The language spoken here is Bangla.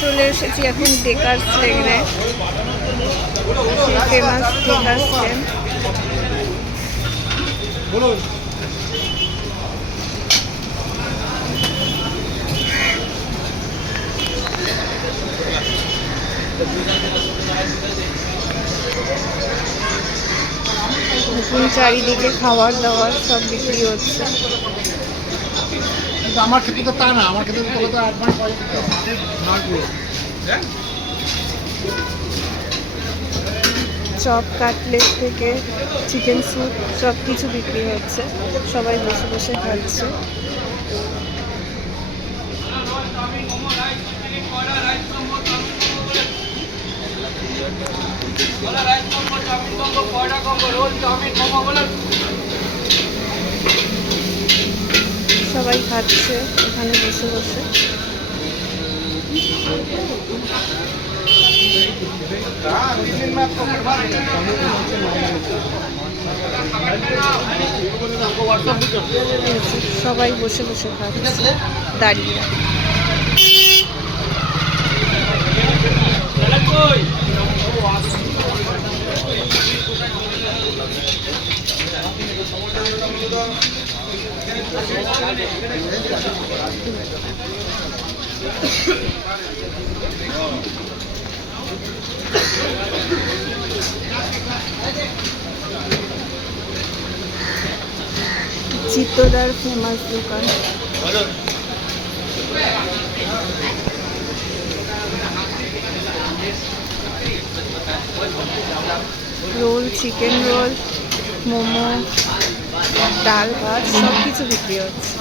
চলে এসেছি এখন ডেকার্স লেনে, সেই ফেমাস ডেকার্স লেন। নতুন চারিদিকে খাবার দাবার সব বিক্রি হচ্ছে। আমার ক্ষেত্রে তো তা না, আমার ক্ষেত্রে তো অ্যাডভান্স চপ, কাটলেট থেকে চিকেন স্যুপ সব কিছু বিক্রি হচ্ছে, সবাই বসে বসে খাচ্ছে। সবাই খাচ্ছে এখানে বসে বসে। সবাই বসে বসে খাচ্ছে দাঁড়িয়ে। চিত্তদার ফেমাস দোকান। রোল, চিকেন রোল, মোমো, ডাল ভাত সব কিছু বিক্রি হচ্ছে।